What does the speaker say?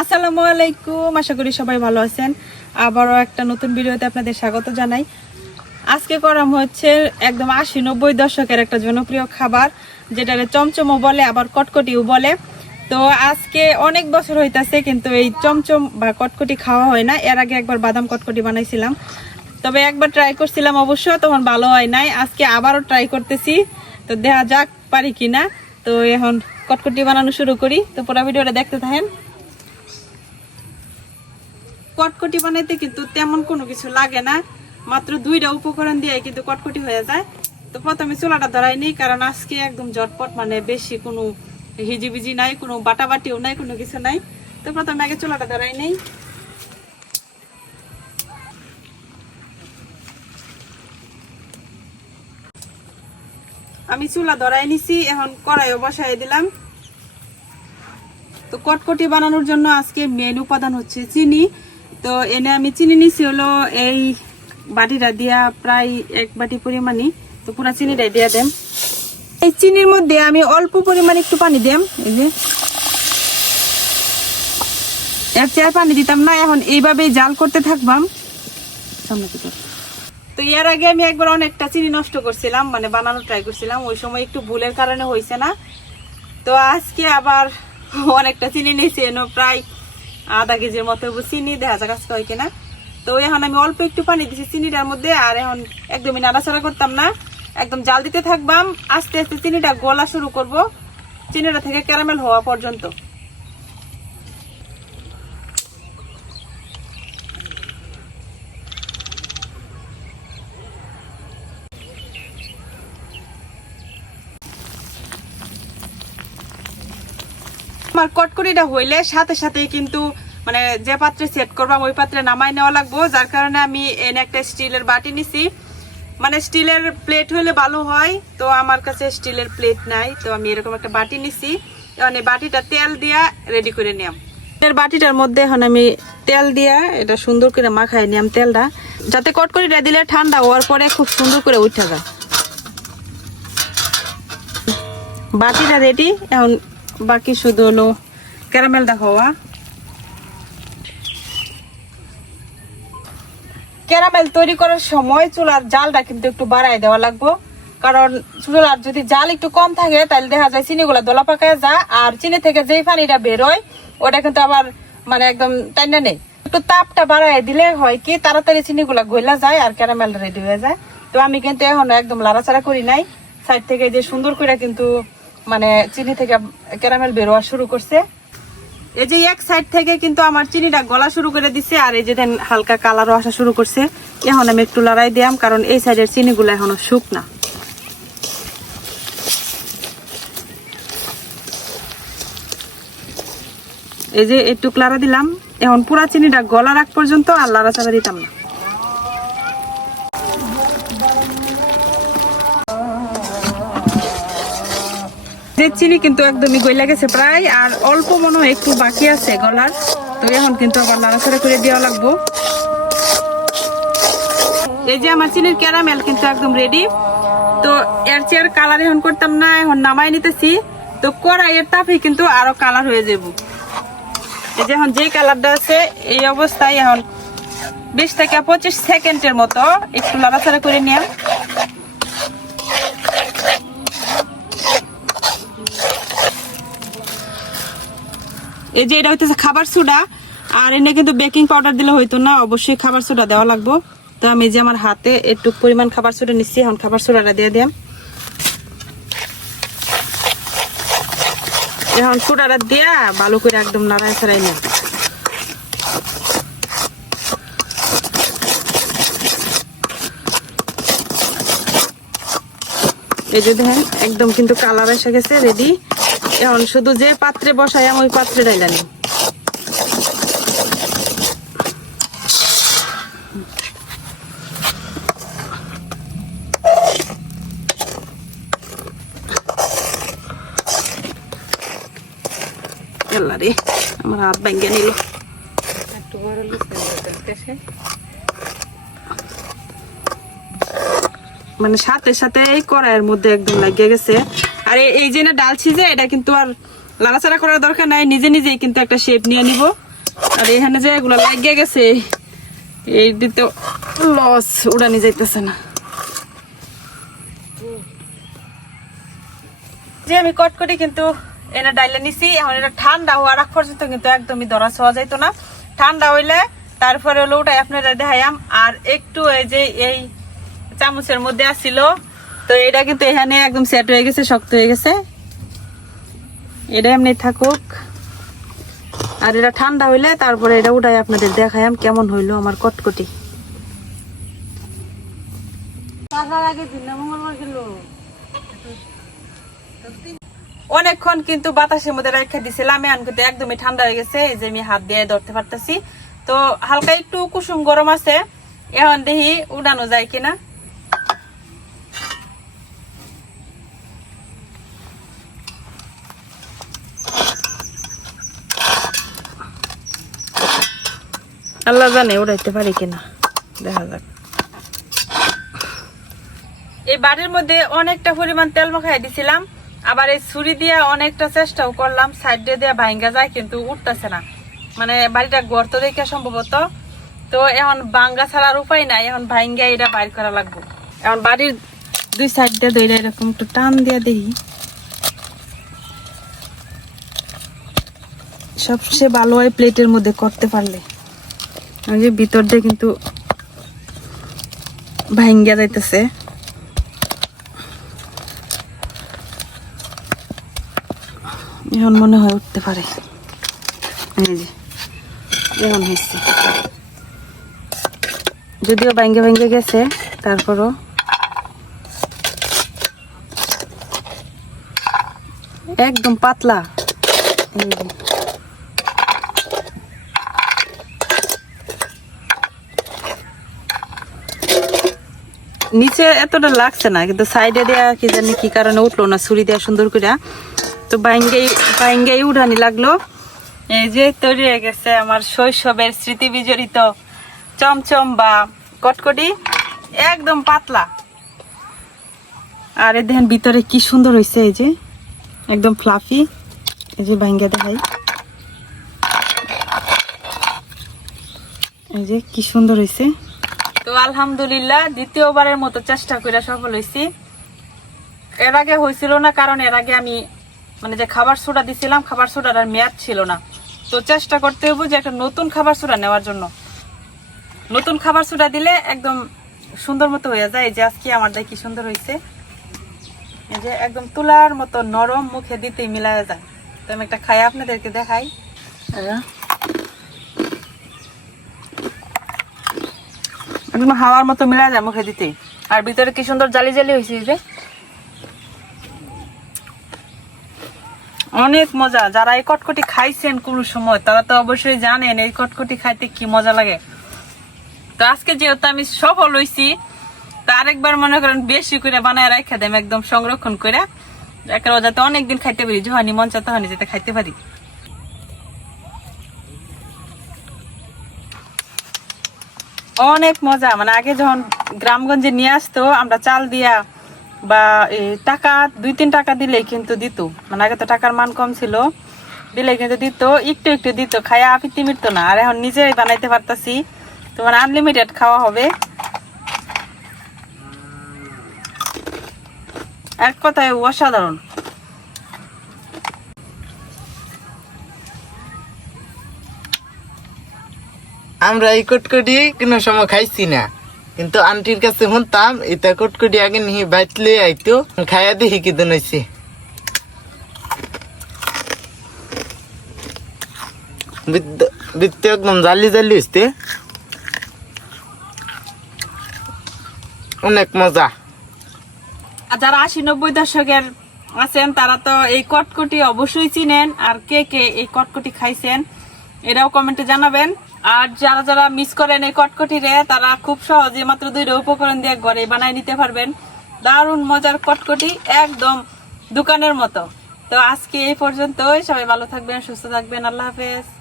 আসসালামু আলাইকুম, আশা করি সবাই ভালো আছেন। আবারও একটা নতুন ভিডিওতে আপনাদের স্বাগত জানাই। আজকে করাম হচ্ছে একদম আশি নব্বই দশকের একটা জনপ্রিয় খাবার, যেটারে চমচমও বলে, আবার কটকটিও বলে। তো আজকে অনেক বছর হইতাছে, কিন্তু এই চমচম বা কটকটি খাওয়া হয় না। এর আগে একবার বাদাম কটকটি বানাইছিলাম। তবে একবার ট্রাই করছিলাম অবশ্য, তখন ভালো হয় নাই। আজকে আবারও ট্রাই করতেছি। তো দেখা যাক, পারি কিনা। তো এখন কটকটি বানানো শুরু করি। তো পুরো ভিডিওটা দেখতে থাকেন। কটকটি বানাইতে কিন্তু তেমন কোনো কিছু লাগে না। মাত্র দুইটা উপকরণ দিয়ে কিন্তু কটকটি হয়ে যায়। তো প্রথমে চুলাটা ধরাই নেই, কারণ আজকে একদম ঝটপট মানে বেশি কোনো হিজিবিজি নাই, কোনো বাটাবাটিও নাই, কোনো কিছু নাই। তো প্রথমে আগে চুলাটা ধরাই নেই। আমি চুলা ধরাই নিছি, এখন কড়াইও বসাই দিলাম। তো কটকটি বানানোর জন্য আজকে মেন উপাদান হচ্ছে চিনি। তো এনে আমি চিনি নিছি হলো এই বাটিটা দিয়া প্রায় এক বাটি পরিমাণই। তো পুরো চিনিটাই দিয়া দেম। এই চিনির মধ্যে আমি অল্প পরিমাণে একটু পানি দেম, এই যে। এর চেয়ে পানি দিতাম না, এখন এইভাবেই জাল করতে থাকবাম। সামনে। তো এর আগে আমি একবার অনেকটা চিনি নষ্ট করছিলাম মানে বানানো ট্রাই করছিলাম। ওই সময় একটু ভুলের কারণে হয়েছে না। তো আজকে আবার অনেকটা চিনি নিয়েছি, এনো প্রায় আধা কেজির মতো চিনি, দেখা যাক আজকে হয় কিনা। তো এখন আমি অল্প একটু পানি দিছি চিনিটার মধ্যে, আর এখন একদমই নাড়াচাড়া করতাম না। একদম জাল দিতে থাকবাম, আস্তে আস্তে চিনিটা গলা শুরু করব, চিনিটা থেকে ক্যারামেল হওয়া পর্যন্ত। আমার কটকরিটা হইলে সাথে সাথে কিন্তু মানে যে পাত্রে সেট করবাম, ওই পাত্রে নামাই নেওয়া লাগবো। যার কারণে আমি এনে একটা স্টিলের বাটি নিছি। মানে স্টিলের প্লেট হইলে ভালো হয়, তো আমার কাছে স্টিলের প্লেট নাই, তো আমি এরকম একটা বাটি নিছি। মানে বাটিটা তেল দিয়া রেডি করে নিলাম এর বাটিটার মধ্যে এখন আমি তেল দিয়া এটা সুন্দর করে মাখাই নিলাম তেলটা। যাতে কটকরিটা দিলে ঠান্ডা হওয়ার পরে খুব সুন্দর করে উঠে যায়। বাটিটা রেডি এখন বাকি শুধু হলো ক্যারামেলটা হওয়া ক্যারামেল তৈরি করার সময় চুলার জালটা কিন্তু একটু বাড়াই দেওয়া লাগবো। কারণ চুলার যদি জাল একটু কম থাকে তাহলে দেখা যায় চিনিগুলা দলা পাকায় যা আর চিনি থেকে যেই পানিটা বেরোয় ওটা কিন্তু আবার মানে একদম টাইনা নেই। একটু তাপটা বাড়াই দিলে হয় কি, তাড়াতাড়ি চিনিগুলা গইলা যায় আর ক্যারামেল রেডি হয়ে যায়। তো আমি কিন্তু এখন একদম লাড়াচাড়া করি নাই। সাইড থেকে যে সুন্দর করে কিন্তু মানে চিনি থেকে ক্যারামেল বেরোয়া শুরু করছে। এই যে এক সাইড থেকে কিন্তু আমার চিনিটা গলা শুরু করে দিছে, আর এই যে দেন হালকা কালারও আসা শুরু করছে। এখন আমি একটু লড়াই দিলাম কারণ এই সাইডের চিনিগুলো এখনও শুকনা এই যে একটু লাড়া দিলাম, এখন পুরা চিনিটা গলা রাখ পর্যন্ত আর লাড়া চাড়া দিতাম না। যে চিনি কিন্তু একদমই গইলা গেছে প্রায়, আর অল্প মনে হয় একটু বাকি আছে গলার। তো এখন কিন্তু আবার নাড়াচাড়া করে দেওয়া লাগবো। এই যে আমার চিনির ক্যারামেল কিন্তু একদম রেডি তো এর চেয়ার কালার এখন করতাম না, এখন নামাই নিতেছি। তো কড়াইয়ের তাপে কিন্তু আরও কালার হয়ে যাব। এই যে এখন যে কালারটা আছে, এই অবস্থায় এখন বিশ থেকে পঁচিশ সেকেন্ডের মতো একটু নাড়াচাড়া করে নিয়ে এই যে এটা হইতেছে খাবার সোডা, আর এনে কিন্তু বেকিং পাউডার দিলে হইতো না, অবশ্যই খাবার সোডা দেওয়া লাগবো। তো আমি যে আমার হাতে একটু পরিমাণ খাবার সোডা নিচ্ছি, এখন খাবার সোডাটা দিয়ে দিলাম। এখন সোডাটা দিয়া ভালো করে একদম নাড়াই ছাড়াই নিলাম এই যে দেখেন, একদম কিন্তু কালার এসে গেছে রেডি এখন শুধু যে পাত্রে বসাই আমি ওই পাত্রে রে আমার হাত ভেঙে নিল। মানে সাথে সাথে এই কড়াইয়ের মধ্যে একদম লাগিয়ে গেছে। আর এই- যে না ডালছি যে এটা কিন্তু আর লাড়াচাড়া করার দরকার নাই, নিজে নিজেই কিন্তু একটা শেপ নিয়ে নিব। আর এখানে যে এগুলো লাগিয়ে গেছে, এই দিতে লস, উড়ানি যাইতেছে না। যে আমি কটকটি কিন্তু এনে ডাইলে নিছি, এখন এটা ঠান্ডা হওয়ার আগ পর্যন্ত কিন্তু একদমই ধরা ছোঁয়া যাইতো না। ঠান্ডা হইলে তারপরে হলো ওটাই আপনারা দেখাইয়াম। আর একটু এই যে এই চামচের মধ্যে আসছিল তো এটা কিন্তু এখানে একদম সেট হয়ে গেছে শক্ত হয়ে গেছে। এটা এমনি থাকুক। আর এটা ঠান্ডা হইলে তারপরে এটা উঠাই আপনাদের দেখাইয়াম কেমন হইল আমার কটকটি। অনেকক্ষণ কিন্তু বাতাসের মধ্যে রেখে দিছিলাম এখন কিন্তু একদমই ঠান্ডা হয়ে গেছে এই যে আমি হাত দিয়ে ধরতে পারতেছি। তো হালকা একটু কুসুম গরম আছে এখন দেখি উড়ানো যায় কিনা। আল্লাহ জানে উড়াইতে পারি কিনা। দেখা যাক। এই বাড়ির মধ্যে অনেকটা পরিমাণ তেল মাখাই দিছিলাম, আবার এই ছুরি দিয়ে অনেকটা চেষ্টাও করলাম, সাইড দিয়ে ভাঙ্গা যায় কিন্তু উঠতেছে না। মানে বাড়িটা গর্ত দেখে সম্ভবত। তো এখন ভাঙ্গা ছাড়ার উপায় নাই, এখন ভাঙ্গা এটা বাইর করা লাগবে। এখন বাড়ির দুই সাইড দিয়ে দইরা এরকম একটু টান দিয়ে দেখি সবচেয়ে ভালো হয় প্লেটের মধ্যে করতে পারলে। যে ভিতর দিয়ে কিন্তু ভাঙ্গা যাইতেছে। এখন মনে হয় উঠতে পারে। এই যে এমন হয়েছে। যদিও ভাঙ্গে ভাঙ্গে গেছে, তারপরও একদম পাতলা। এই। নিচে এতটা লাগছে না, কিন্তু সাইডে দেয়া কি জানি কি কারণে উঠল না, ছুরি দেয়া সুন্দর করে তো বাইঙ্গাই বাইঙ্গাই উঠানি লাগল। এই যে তৈরি হয়ে গেছে আমার শৈশবের স্মৃতি বিজড়িত চমচম বা কটকটি, একদম পাতলা। আর দেখেন ভিতরে কি সুন্দর হয়েছে এই যে, একদম ফ্লাফি এই যে বাইঙ্গা দেখাই। এই যে কি সুন্দর হয়েছে তো আলহামদুলিল্লাহ, দ্বিতীয়বারের মতো চেষ্টা করে সফল হয়েছি এর আগে হয়েছিল না, কারণ এর আগে আমি মানে যে খাবার সোডা দিছিলাম, খাবার সোডার আর মেয়াদ ছিল না। তো চেষ্টা করতে হবে যে একটা নতুন খাবার সোডা নেওয়ার জন্য। নতুন খাবার সোডা দিলে একদম সুন্দর মতো হয়ে যায়। যে আজকে আমার কি সুন্দর হয়েছে যে একদম তুলার মতো নরম মুখে দিতে মিলায় যায়। তো আমি একটা খাই আপনাদেরকে দেখাই এই যে। একদম হাওয়ার মতো মিলা যায় মুখে দিতে আর ভিতরে কি সুন্দর জালি জালি হয়েছে যে। অনেক মজা। যারা এই কটকটি খাইছেন কোন সময়, তারা তো অবশ্যই জানেন এই কটকটি খাইতে কি মজা লাগে। তো আজকে যেহেতু আমি সফল হয়েছি তো আরেকবার মনে করেন বেশি করে বানায় রাখা দেম একদম সংরক্ষণ করে। একেবারে যাতে অনেকদিন খাইতে পারি। যখনই মন চায় তখনই যাতে খাইতে পারি। অনেক মজা। মানে আগে যখন গ্রামগঞ্জে নিয়ে আসতো, আমরা চাল দিয়া বা টাকা, দুই, তিন টাকা দিলেই কিন্তু দিত। মানে আগে তো টাকার মান কম ছিল। দিলে কিন্তু দিত, একটু একটু দিত, খায়া আপিতি মিটতো না। আর এখন নিজেই বানাইতে পারতাছি। তো মানে আনলিমিটেড খাওয়া হবে। এক কথায় অসাধারণ। আমরা এই কটকটি কোনো সময় খাইছি না। কিন্তু আন্টির কাছে শুনতাম, এটা কটকটি আগে নিহি বাইতলে আইতো খাইয়া দেখি কি দিন হয়েছে বৃত্তি একদম জালি জালি হইছে। অনেক মজা। যারা আশি নব্বই দশকের আছেন, তারা তো এই কটকটি অবশ্যই চিনেন। আর কে কে এই কটকটি খাইছেন এটাও কমেন্টে জানাবেন। আর যারা যারা মিস করেন এই কটকটিরে, তারা খুব সহজে মাত্র দুইটা উপকরণ দিয়ে ঘরে বানায় নিতে পারবেন। দারুণ মজার কটকটি একদম দোকানের মতো। তো আজকে এই পর্যন্তই। সবাই ভালো থাকবেন, সুস্থ থাকবেন। আল্লাহ হাফেজ।